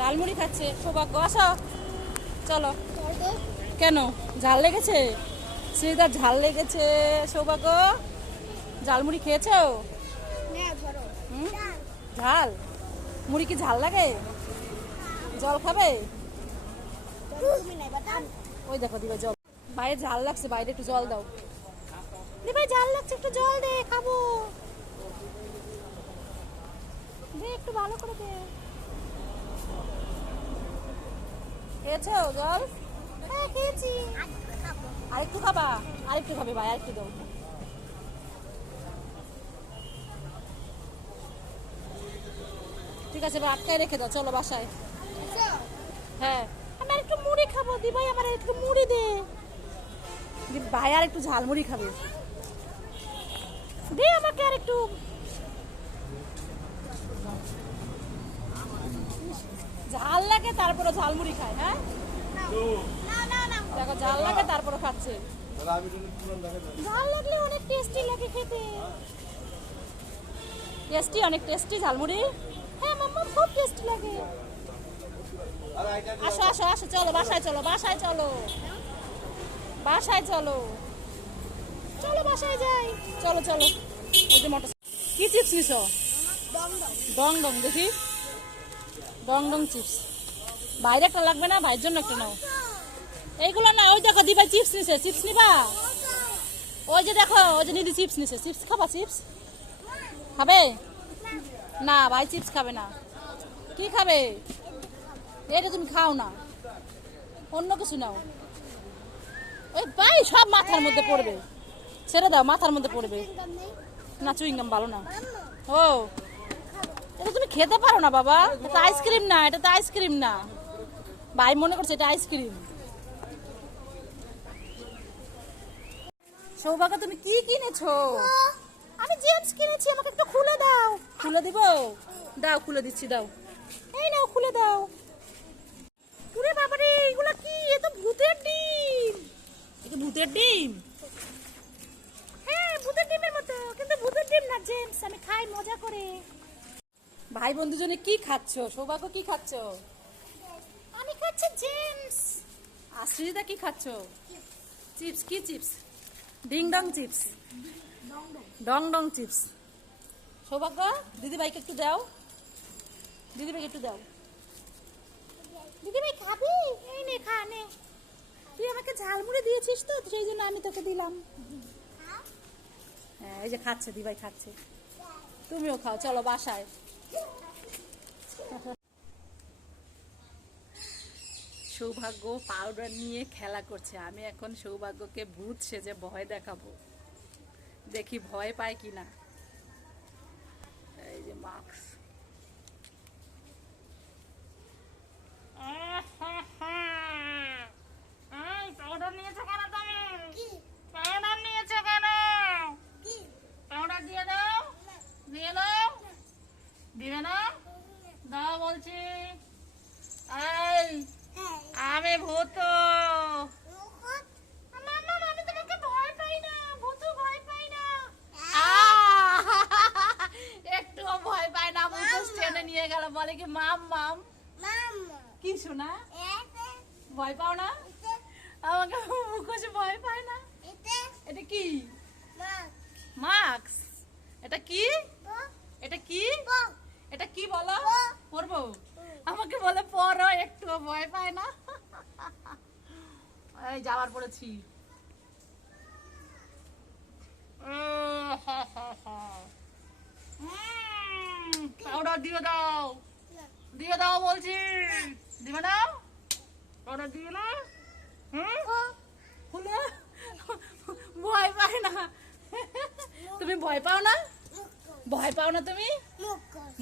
ঝালমুড়ি খাচ্ছে। সৌভাগ্য আসো। চলো। কেন? ঝাল লেগেছে? শ্রীদার ঝাল লেগেছে। সৌভাগ্য ঝালমুড়ি খেয়েছো? ঝাল। মুড়ি কি ঝাল লাগে? জল খাবে? ওই দেখো দিবা জল। বাইরে ঝাল লাগছে বাইরে একটু জল দাও। দিবাই ঝাল লাগছে একটু জল দে খাব। দে একটু ভালো করে দে। খেয়েছো জল? হ্যাঁ খেয়েছি। আরেকটু খাবা? আরেকটু খাবে ভাই আরেকটু দাও ঠিক আছে এবার আটকায় রেখে দাও চলো বাসায়। হ্যাঁ। আমি একটু মুড়ি খাব দি ভাই আমার একটু মুড়ি দে। দি ভাই আর একটু ঝালমুড়ি খাবে। দে আমাকে আর একটু ঝাল লাগে তারপরে ঝালমুড়ি খায় হ্যাঁ? দেখো ঝাল লাগে তারপরে খাচ্ছে। ঝাল লাগলে অনেক টেস্টি লাগে খেতে। টেস্টি অনেক টেস্টি ঝালমুড়ি। হ্যাঁ মাম্মা খুব টেস্টি লাগে। আসো আসো আসো চলো বাসায় চলো বাসায় চলো। বাসায় চলো। চলো বাসায় যাই। চলো চলো। ওই যে মোটর কি চিপস নিছো? ডং ডং দেখি। ডং ডং চিপস। বাইরে একটা লাগবে না, ভাইয়ের জন্য একটা নাও। এইগুলো না, ওই দেখো দিবা চিপস নিছে, চিপস নিবা? ওই যে দেখো, ওই যে নিদি চিপস নিছে। চিপস খাবা, চিপস? খাবে? না, ভাই চিপস খাবে না। কি খাবে? এটা তুমি খাও না। অন্য কিছু নাও। ওই ভাই, সব মাথার মধ্যে পড়বে। ছেড়ে দাও, মাথার মধ্যে পড়বে। না, চুইংগাম ভালো না। ও এটা তুমি খেতে পারো না, বাবা। এটা আইসক্রিম না, এটা তো আইসক্রিম না। ভাই মনে করছে এটা আইসক্রিম সৌভাগ্য, তুমি কি কিনেছো? আমি জেমস কিনেছি, আমাকে একটু খুলে দাও। খুলে দিব? দাও, খুলে দিচ্ছি, দাও। এই নাও, খুলে দাও। পুরে বাবারে, এগুলো কি? এ তো ভূতের ডিম। এটা ভূতের ডিম? হ্যাঁ ভূতের ডিমের মতো, কিন্তু ভূতের ডিম না জেমস আমি খাই, মজা করে। ভাই বন্ধু জনে কি খাচ্ছ? সৌভাগ্য কি খাচ্ছ? আমি খাচ্ছি জেমস আর সৃজিতা কি খাচ্ছ? চিপস কি chips? Ding dong chips. Dong Dong chips. সৌভাগ্য দিদি ভাইকে একটু দাও। দিদি ভাইকে একটু দাও। দিদি ভাই খাবি? এই নে খা নে। তুই আমাকে ঝালমুড়ি দিয়েছিস তো সেই জন্য আমি তোকে দিলাম। হ্যাঁ? এই যে খাচ্ছে দিদি ভাই খাচ্ছে। তুমিও খাও চলো বাসায়। সৌভাগ্য পাউডার নিয়ে খেলা করছে। আমি এখন সৌভাগ্যকে ভূত সেজে ভয় দেখাবো। দেখি ভয় পায় কিনা। এই যে মাস্ক পাউডার নিয়েছো কেন তুমি পাউডার নিয়েছো কেন পাউডার দিয়ে দাও দিয়ে দাও দিবে না দাও বলছি এই আমি ভূত মাম্মা, আমি তোমাকে ভয় পাই না, ভূতও ভয় পাই না। আহ! একটুও ভয় পায় না মুখোশ টেনে নিয়ে গেল বলে কি মাম মাম কি শোনা? ভয় পাও না? আমাকে মুখোশ ভয় পায় না? এটা কি? মাস্ক। এটা কি? এটা কি? এটা কি বলো? পরবো। আমাকে বলে পরো একটু ভয় পায় না। এই যাওয়ার পড়েছি। পাউডার দিয়ে দাও। দিয়ে দাও বলছি। দিবে না না ভয় পায় না তুমি ভয় পাও না ভয় পাও না তুমি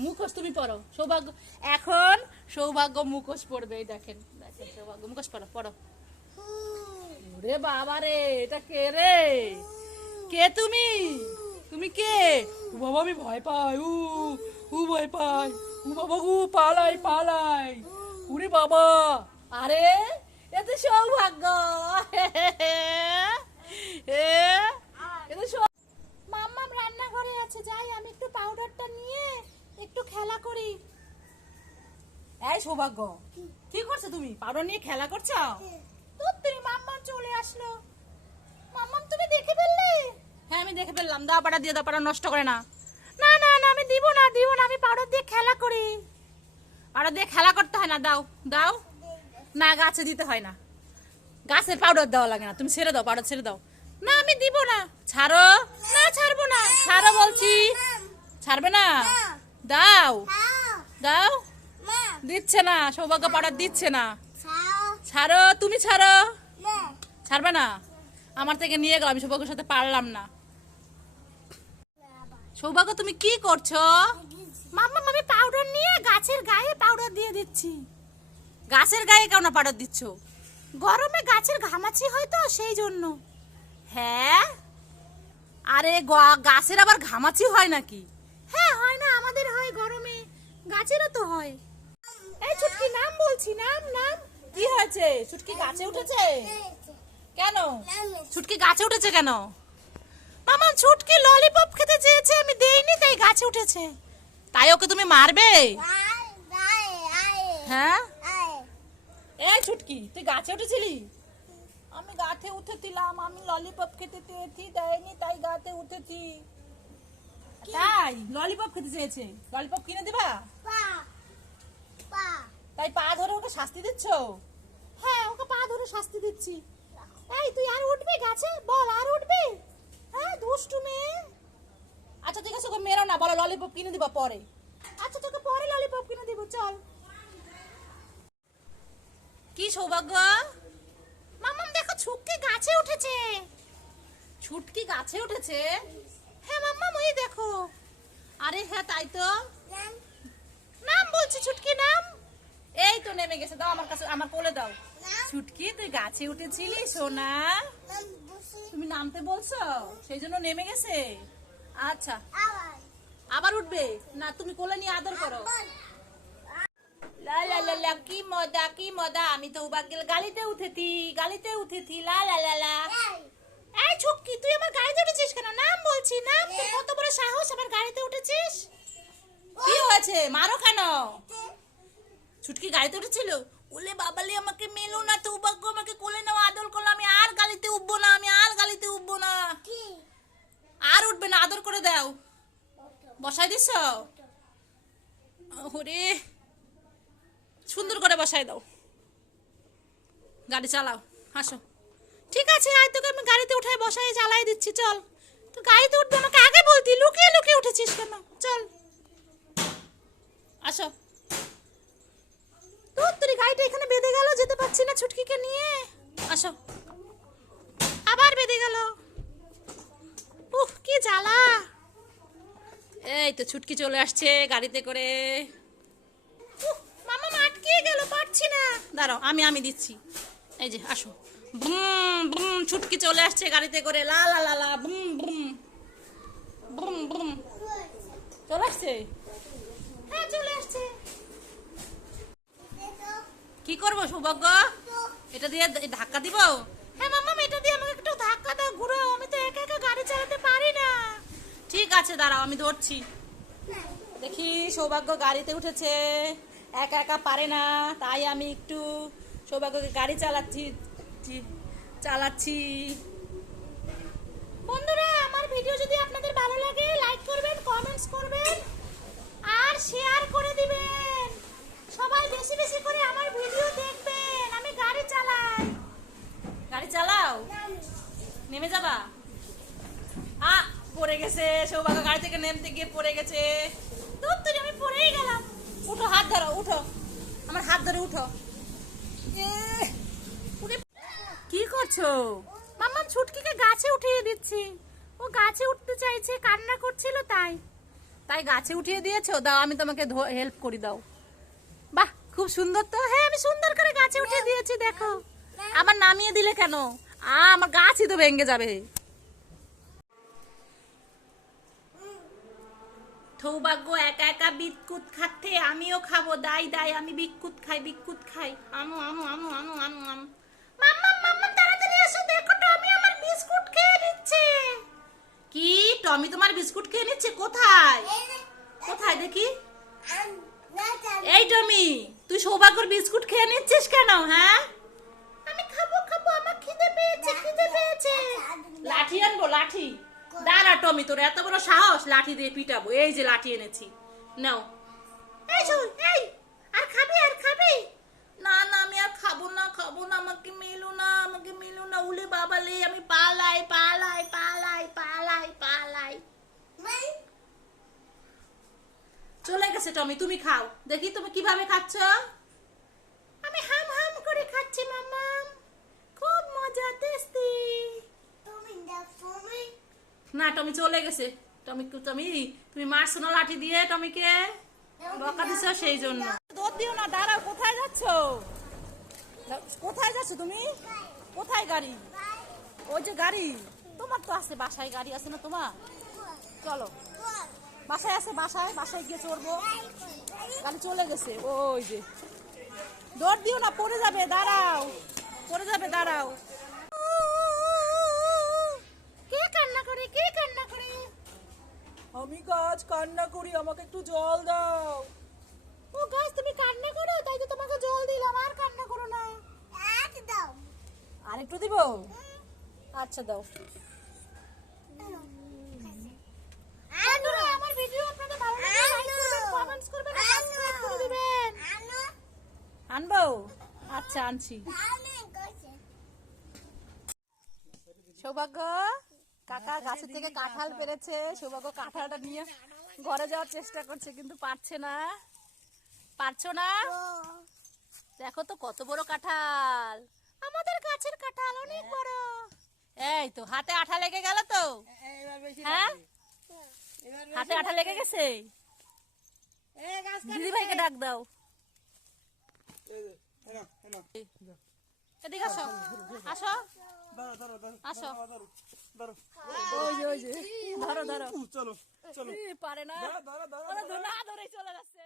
মুখোশ তুমি পড়ো সৌভাগ্য এখন সৌভাগ্য মুখোশ পড়বে এই দেখেন দেখেন সৌভাগ্য মুখোশ পড়ো পড়ো। রে বাবা রে এটা কে রে? কে তুমি? তুমি কে? বাবা আমি ভয় পাই উ উ ভয় পাই উ বাবা উ পালাই পালাই। উরে বাবা। আরে এত সৌভাগ্য। এ এটা সৌ- মাম্মাম রান্নাঘরে আছে যাই আমি একটু পাউডারটা নিয়ে একটু খেলা করি। এই সৌভাগ্য কি করছ তুমি? পাউডার নিয়ে খেলা করছ? তোর তুমি মাম্মাম চলে আসলো। মাম্মাম তুমি দেখে ফেললে? হ্যাঁ আমি দেখে ফেললাম। দাওপাড়া দিয়ে দাও পাটা নষ্ট করে না। না না না আমি দিব না দিব না আমি পাউডার দিয়ে খেলা করি। পাউডার দিয়ে খেলা করতে হয় না, দাও দাও। না, গাছে দিতে হয় না। গাছের পাউডার দেওয়া লাগে না, তুমি ছেড়ে দাও পাউডার ছেড়ে দাও। না, আমি দিব না। ছাড়ো। না, ছাড়বো না। ছাড়ো বলছি। ছাড়বে না? দাও। দাও। দিচ্ছে না, সৌভাগ্য পাউডার দিচ্ছে না। ছাড়ো, তুমি ছাড়ো। ছাড়বে না। আমার থেকে নিয়ে গেল, আমি সৌভাগ্যের সাথে পারলাম না। সৌভাগ্য, তুমি কি করছ? মাম্মা আমি পাউডার নিয়ে গাছের গায়ে পাউডার দিয়ে দিচ্ছি। গাছের গায়ে কেন পাউডার দিচ্ছ? গরমে গাছের ঘামাচি হয় তো সেই জন্য। হ্যাঁ? আরে গ- গাছের আবার ঘামাচি হয় নাকি? হ্যাঁ হয় না আমাদের হয় গরমে গাছেরও তো হয়। এই ছুটকি নাম বলছি নাম নাম। কি হয়েছে? ছুটকি গাছে উঠেছে? কেন? ছুটকি গাছে উঠেছে কেন? মামা ছুটকি ললিপপ খেতে চেয়েছে আমি দেইনি তাই গাছে উঠেছে। তাই ওকে তুমি মারবে? হ্যাঁ? এই ছুটকি তুই গাছে উঠেছিলি? আমি গাছে উঠেছিলাম আমি ললিপপ খেতে চেয়েছি দেয়নি তাই গাছে উঠেছি। তাই? ললিপপ খেতে চেয়েছে? ললিপপ কিনে দিবা? তাই পা ধরে ওকে শাস্তি দিচ্ছ? হ্যাঁ ওকে পা ধরে শাস্তি দিচ্ছি। এই তুই আর উঠবি গাছে? বল আর উঠবি? হ্যাঁ দুষ্টু মেয়ে। আচ্ছা ঠিক আছে ওকে মেরো না বলো ললিপপ কিনে দিবা পরে। আচ্ছা তোকে পরে ললিপপ কিনে দিব চল। কি সৌভাগ্য? মামাম দেখো ছুটকি গাছে উঠেছে। ছুটকি গাছে উঠেছে? হ্যাঁ মাম্মাম ওই দেখো। আরে হ্যাঁ তাই তো। নাম? বলছি ছুটকি নাম। এই তো নেমে গেছে দাও আমার কাছে আমার কোলে দাও। ছুটকি তুই গাছে উঠেছিলি সোনা। তুমি নামতে বলছো? সেই জন্য নেমে গেছে? আচ্ছা। আবার উঠবে? না, তুমি কোলে নিয়ে আদর করো। লা লা লা লা, কি মজা কি মজা। আমি তো উবাগেল গালিতে উঠেছি গালিতে উঠেছি। লা লা লা লা। এই ছুটকি, তুই আমার গাড়িতে উঠেছিস কেন? নাম বলছি, নাম তোর কত বড় সাহস আমার গাড়িতে উঠেছিস। কি হয়েছে? মারো কেন? ছুটকি গাড়িতে উঠেছিল? ওলে বাবালে আমাকে মেলো না, তো উবাগ্য আমাকে কোলে নাও আদর করল। আমি আর গালিতে উঠবো না, আমি আর গালিতে উঠবো না, আদর করে দাও। বসাই দিছ? ওরে, সুন্দর করে বসাই দাও। গাড়ি চালাও, হাসো। ঠিক আছে, আয়, তোকে আমি গাড়িতে উঠাই বসাই চালাই দিচ্ছি, চল। তো গাড়িতে উঠবে, আমাকে আগে বলতি, লুকিয়ে লুকিয়ে উঠেছিস কেন? চল। আসো। তোর তোর গাড়িটা এখানে বেঁধে গেল, যেতে পারছি না ছুটকিকে নিয়ে। আসো। আবার বেঁধে গেল। উহ কি জ্বালা। এই তো ছুটকি চলে আসছে গাড়িতে করে। মামা আটকে গেল পারছি না। দাঁড়াও আমি আমি দিচ্ছি। এই যে আসো। বুম বুম ছুটকি চলে আসছে গাড়িতে করে। লা লা লা লা বুম বুম। Boom boom. চলে আসছে? হ্যাঁ চলে আসছে। কি করব সৌভাগ্য? এটা দিয়ে ধাক্কা দিব? হ্যাঁ মাম্মা এটা দিয়ে আমাকে একটু ধাক্কা দাও ঘুরো আমি তো গাড়ি চালাতে পারি না। ঠিক আছে দাঁড়াও আমি ধরছি। দেখি সৌভাগ্য গাড়িতে উঠেছে। একা একা পারে না তাই আমি একটু সৌভাগ্যকে গাড়ি চালাচ্ছি চালাচ্ছি। বন্ধুরা আমার ভিডিও যদি আপনাদের ভালো লাগে লাইক করবেন কমেন্টস করবেন আর শেয়ার করে দিবেন। সবাই বেশি বেশি করে আমার ভিডিও দেখবেন। আমি গাড়ি চালাই। গাড়ি চালাও? নেমে যাবা? আ পড়ে গেছে সৌভাগ্য গাড়ি থেকে নেমতে গিয়ে পড়ে গেছে। তোর তুই আমি পড়েই গেলাম। উঠো হাত ধরো উঠো। আমার হাত ধরে উঠো। কি করছ? মাম্মা ছুটকিকে গাছে উঠিয়ে দিচ্ছি। ও গাছে উঠতে চাইছে কান্না করছিল তাই। তাই গাছে উঠিয়ে দিয়েছ? দাও আমি তোমাকে হেল্প করি দাও। বাহ খুব সুন্দর তো। হ্যাঁ আমি সুন্দর করে গাছে উঠিয়ে দিয়েছি দেখো। আমার নামিয়ে দিলে কেন? আ আমার গাছই তো ভেঙে যাবে। সৌভাগ্য একা একা বিস্কুট খাচ্ছে আমিও খাব। দাই দাই আমি বিস্কুট খাই বিস্কুট খাই। আমু আমু আমু আমু আমু আমু। মাম্মা মাম্মা তাড়াতাড়ি এসো দেখো টমি আমার বিস্কুট খেয়ে নিচ্ছে। কি? টমি তোমার বিস্কুট খেয়ে নিচ্ছে? কোথায়? কোথায় দেখি? এই টমি তুই সৌভাগ্যর বিস্কুট খেয়ে নিচ্ছিস কেন হ্যাঁ? আমি খাব খাব আমার খিদে পেয়েছে খিদে পেয়েছে। লাঠি আনব লাঠি। দাঁড়া টমি তোর এত বড় সাহস? লাঠি দিয়ে পিটাবো। এই যে লাঠি এনেছি। নাও। এই শোন এই আর খাবি আর খাবি? না না আমি আর খাব না খাব না আমাকে মেলো না আমাকে মেলো না। উলে বাবালে আমি পালাই পালাই পালাই পালাই পালাই। চলে গেছে টমি তুমি খাও। দেখি তুমি কীভাবে খাচ্ছ? আমি হাম হাম করে খাচ্ছি মাম্মা খুব মজা টেস্টি। না, টমি চলে গেছে। টমি টমি, তুমি মারছো না লাঠি দিয়ে টমিকে? বকা দিছ সেই জন্য। দৌড় দিও না, দাঁড়াও, কোথায় যাচ্ছ? কোথায় যাচ্ছ তুমি? কোথায় গাড়ি? ওই যে গাড়ি। তোমার তো আছে, বাসায় গাড়ি আছে না তোমার? চলো। বাসায় আছে, বাসায় বাসায় গিয়ে চড়বো। গাড়ি চলে গেছে, ওই যে। দৌড় দিও না, পড়ে যাবে, দাঁড়াও। পড়ে যাবে, দাঁড়াও কে কান্না করে কে কান্না করে আমি গাছ কান্না করি আমাকে একটু জল দাও। ও গাছ তুমি কান্না করো? তাই তো তোমাকে জল দিলাম আর কান্না করো না। আর একটু দিব? আচ্ছা দাও। আমার ভিডিও আপনাদের ভালো লাগলে কমেন্টস করবেন করে দিবেন। আনব? আচ্ছা আনছি। সৌভাগ্য কাকা গাছের থেকে কাঁঠাল পেরেছে। সৌভাগ্য কাঁঠালটা নিয়ে ঘরে যাওয়ার চেষ্টা করছে, কিন্তু পারছে না। পারছ না? দেখো তো কত বড় কাঁঠাল। আমাদের গাছের কাঁঠাল অনেক বড়। এই তো, হাতে আঠা লেগে গেল তো। হ্যাঁ? হাতে আঠা লেগে গেছে? দিদি ভাইকে ডাক দাও। এদিকে আসো। আসো। আসো। ওই যে ওই যে। ধরো ধরো চলো চলো। পারে না। ধরো ধরো ওরা না ধরে চলে যাচ্ছে।